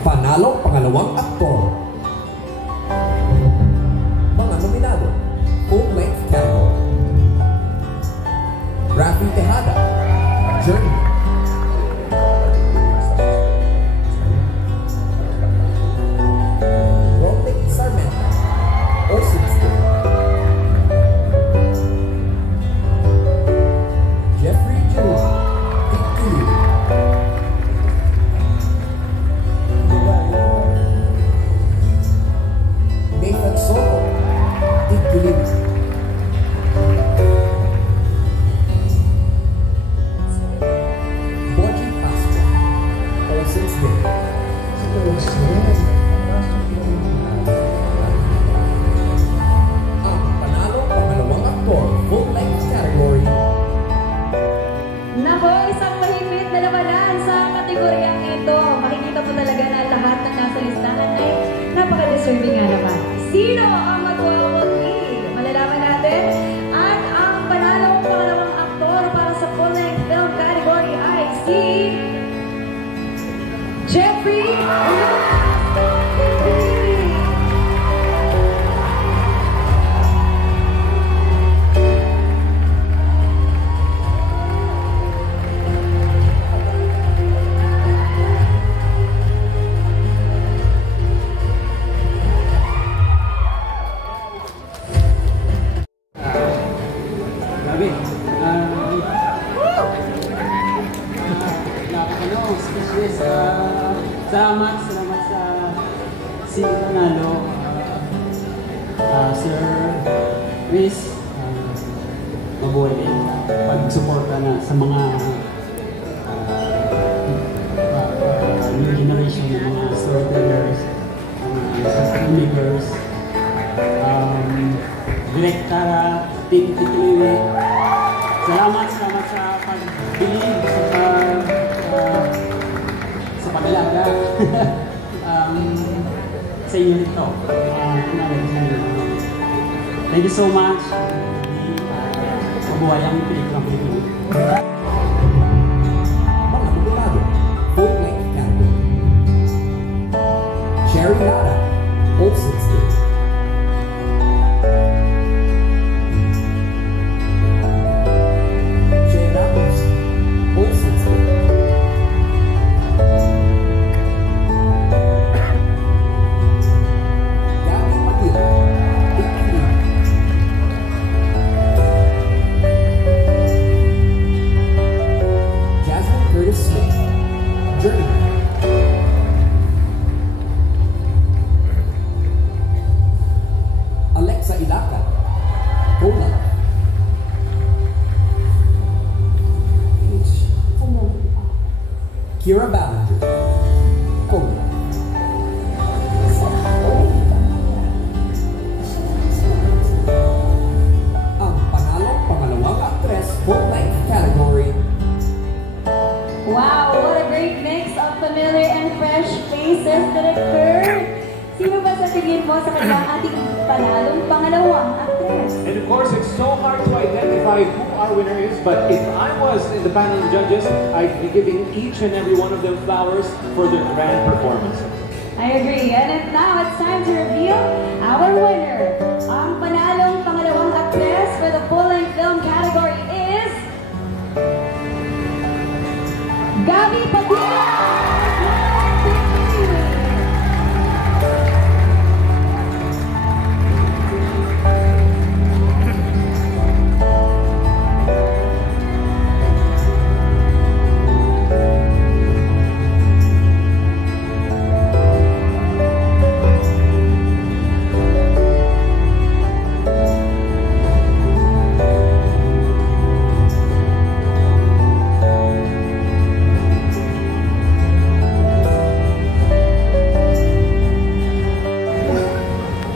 Panalo pangalawang aktor. Mga nominado, full-length category. Rafi Tejada, Journey. Romney Sarmenta, Ocean's 8. Jeffrey Jewell, Tigtili. Nathan Soto, Tigtili. Boji Castro, Ocean's 8. Ang panalo pangalawang aktor, full-length category. Nako, isang mahigpit na labanan sa kategoryang ito. Makikita po talaga na lahat ng nasa listahan ay napaka-deserving nga naman. Sino ang magwawagi? Malalaman natin. At ang panalong pangalawang aktor para sa full-length film category ay si Jeffrey Salamat sa si Panalo, Sir Chris, mabuhay din pag-suporta na sa mga new generation ng mga storytellers, filmmakers, Direk Tara, Team Titiliwe. Salamat sa pag-believe, sa pag-alaga sa inyo nito. Thank you so much. Mabuhay ang pelikulang Pilipino. Mga nominado, full-length category. Cherry Lara, Ocean's 8. Jay Ramos, Ocean's 8. Gabby Padilla, Tigtili. Jasmine Curtis Smith, Journey. Alexa Ilaca, Cola. Kira Ballinger, Cola. Ang panalong pangalawang actress, full-length category. Wow, what a great mix of familiar and fresh faces that occurred. Sino ba sa tingin mo sa kanyang ating panalong pangalawang actress? And of course, it's so hard to identify who our winner is, but if I was in the panel of judges, I'd be giving each and every one of them flowers for their grand performance. I agree. And now it's time to reveal our winner. Ang panalong pangalawang actress for the full-length film category is Gabby Padilla!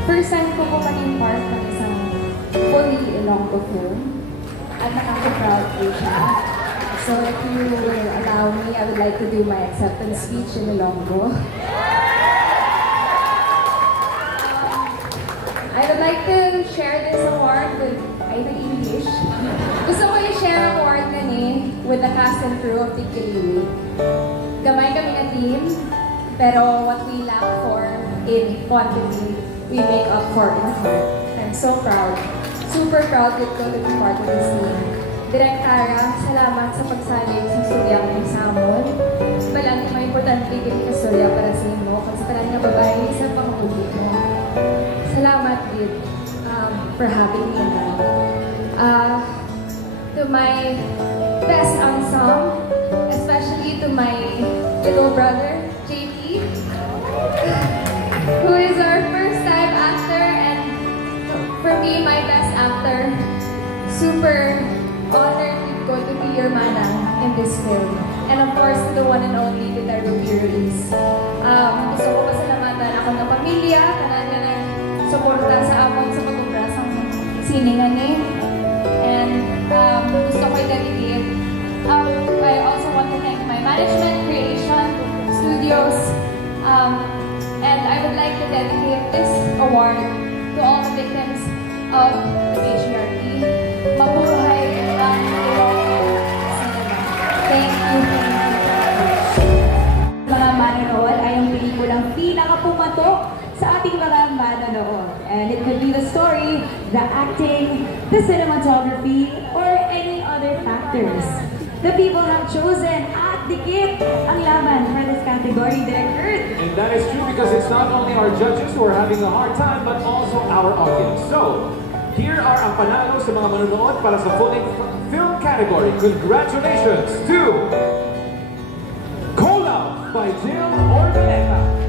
First time ko po maging part ng isang fully Ilonggo film at nakaka-proud po siya. So if you will allow me, I would like to do my acceptance speech in Ilonggo. I would like to share this award with Aida English. Gusto ko i-share award na with the cast and crew of Tigtili. Gamay kami na team. Pero what we lack for in quantity, we make up for in heart. I'm so proud. Super proud that ko to be part of this team. Direk Tara, salamat sa pagsalig sa suryang ng samon. Balang may importante kini ka surya para sa imo kung sa tanan nga babae sa pangutuli mo. Salamat, Gid, for having me now. To my best ensemble, especially to my little brother, JP, who is our first time actor and for me, my best actor. Super honored to go to be your manang in this film. And of course, to the one and only, the Ruby Ruiz. Gusto ko pasalamatan ako ng pamilya, kanan nga nag-suporta sa amon sa pag-ubrasang siningan eh. And gusto ko i-dedicate. I also want to thank my management, creation, studios, and I would like to dedicate this award to all the victims of patriarchy. Mabuhay ang Ilocos Cinema. Thank you. Mga manonood ay ang pelikulang pinakapumatok sa ating mga manonood. And it could be the story, the acting, the cinematography, or any other factors. The people have chosen at dikit ang laban for this category, Direk Kurt. And that is true because it's not only our judges who are having a hard time, but also our audience. So, here are ang panalo sa mga manonood para sa full-length film category. Congratulations to Call Out by Jill Ordaneta.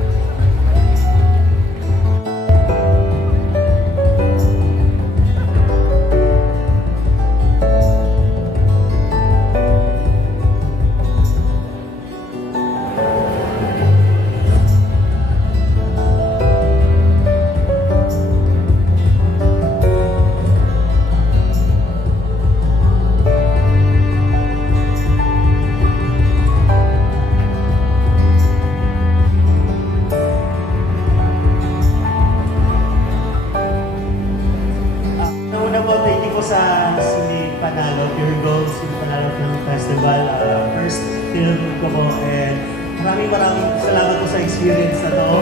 Sa Sine Panalo, Pure Gold, Sine Panalo Film Festival, first film ko po, and maraming salamat po sa experience na to.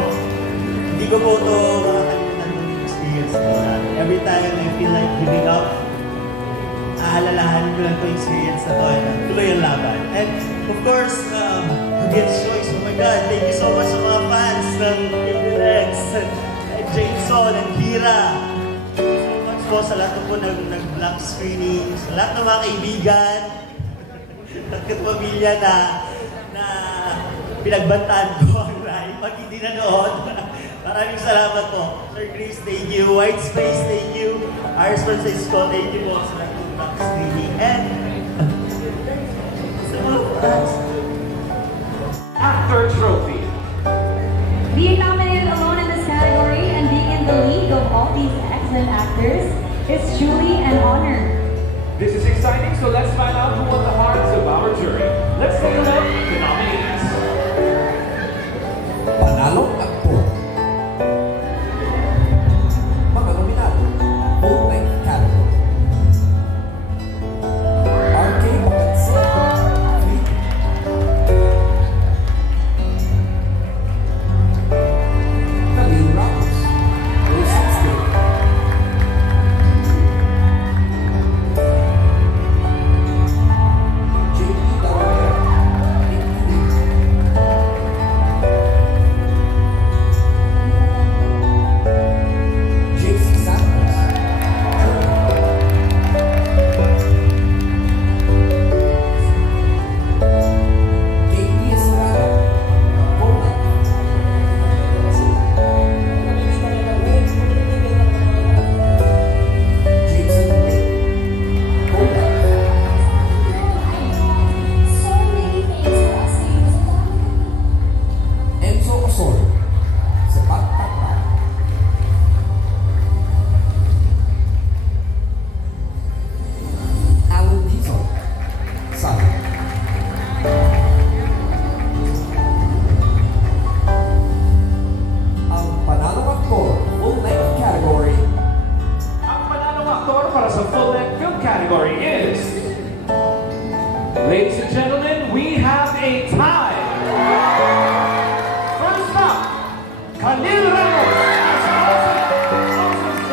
Hindi ko po ito makakalimutan yung experience ko. Every time I feel like giving up, aalalahanin ko lang po yung experience na to, and tuloy ang laban. And of course, who gets choice? Oh my God, thank you so much sa mga fans ng Rex, and Jameson, and Kira. Sa lahat po nag-vlog screening, sa lahat ng mga kaibigan at kapamilya na pinagbantaan ko ang live pag hindi nanood. Maraming salamat po. Sir Chris, thank you. White Space, thank you. Ars Francisco, thank you po sa lahat ng vlog screening. And sa mga fans. Actor Trophy. Being nominated alone in this category and being in the league of all these excellent actors is truly an honor. This is exciting, so let's find out who won the hearts of our jury. Let's take a look at the nominees. Panalo Aktor. Mga nominado, full-length category. RK Bakatsi, Fleet. Khalil Ramos, Ocean's Gate. JP Dalamera, Nick Lee. Halil Ramos as Austin J.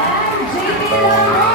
And JP Ramos.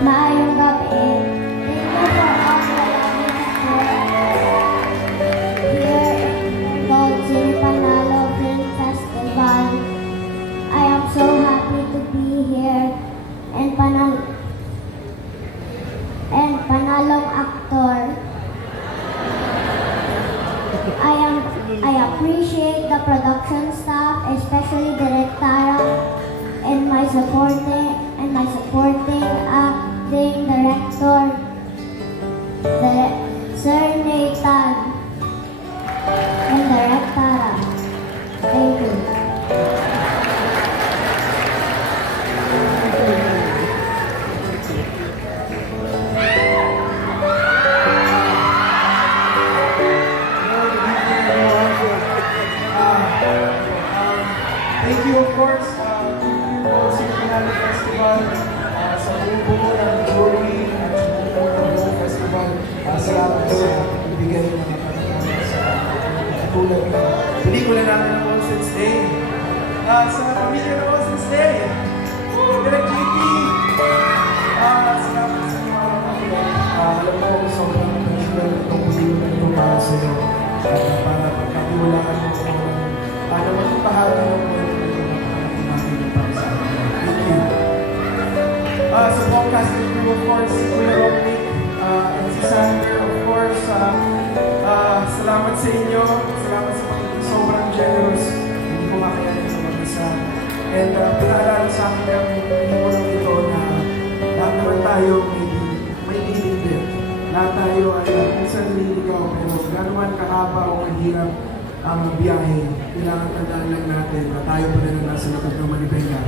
Maayong gabi. Thank you for all the loving support here in Gold City Panalo Film Festival. I am so happy to be here and Panalong actor. I appreciate the production staff, especially Direk Tara and my supporting acting director, Sir Nathan and Direk Tara. Thank you. Thank you, of course, Gold City Panalo Festival, sa buong ng jury at sa buong festival. Salamat sa ibigay ng mga panahon sa tulad ng pelikula namin ng Ocean's Day. Sa pamilya ng Ocean's Day, Direk JP, salamat sa mga pamilya. Alam mo, sobrang national itong pelikula ito para sa iyo. Para pagkatiwalaan mo kung paano maging bahagi ng sa buong cast and crew, of course, si Kuya Romnick, and si Sander, of course, salamat sa inyo, salamat sa pagiging sobrang generous, hindi ko makayanin sa mag-isa. And pinaalala sa akin yung pinulong ito na lahat naman tayo may bibigyan. Lahat tayo ay minsan nililigaw, pero gano'n kahaba o kahirap ang biyahe, kailangan tandaan lang natin na tayo pa rin ang nasa likod ng manibenga.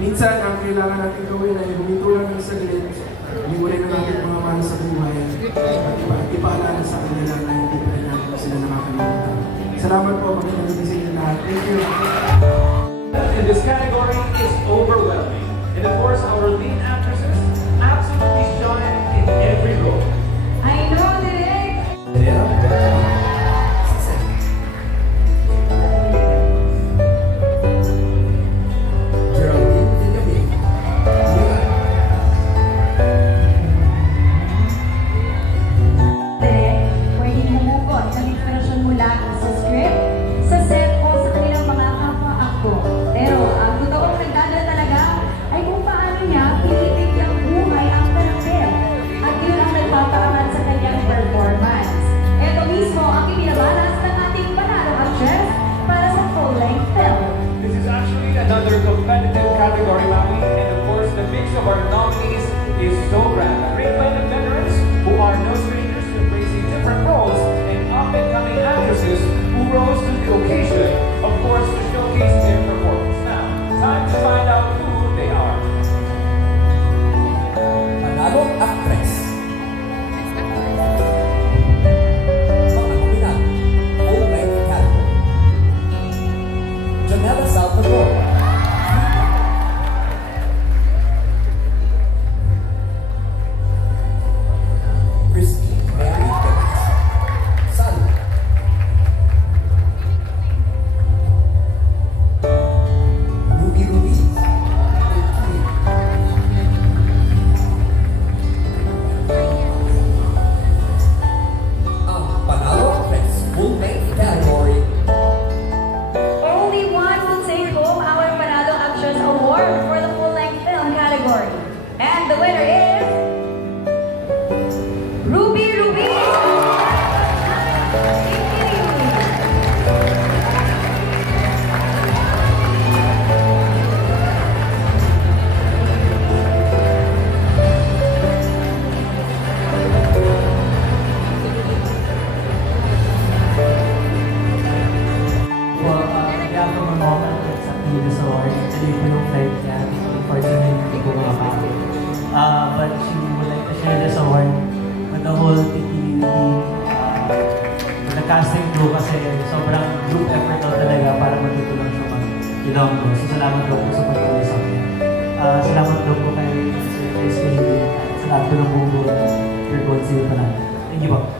Minsan, ang kailangan natin gawin ay huminto lang ng saglit, liwalay na natin mga mahal sa buhay, at ipaalala sa kanila na hindi pa rin natin sila nakakalimutan. Salamat po, magandang gabi sa inyo lahat. Thank you. In this category is overwhelming. And of course, our lead actresses absolutely shine in every role. I know, Direk! she would like to share this award with the whole TTV team, with the casting crew kasi sobrang group effort daw talaga para matutulong siya mag-Ilonggo. So salamat daw po sa pagtuloy sa akin. Salamat daw po kay Sir Chris Kennedy at sa lahat po ng buong Your Gold Seal pa natin. Thank you po.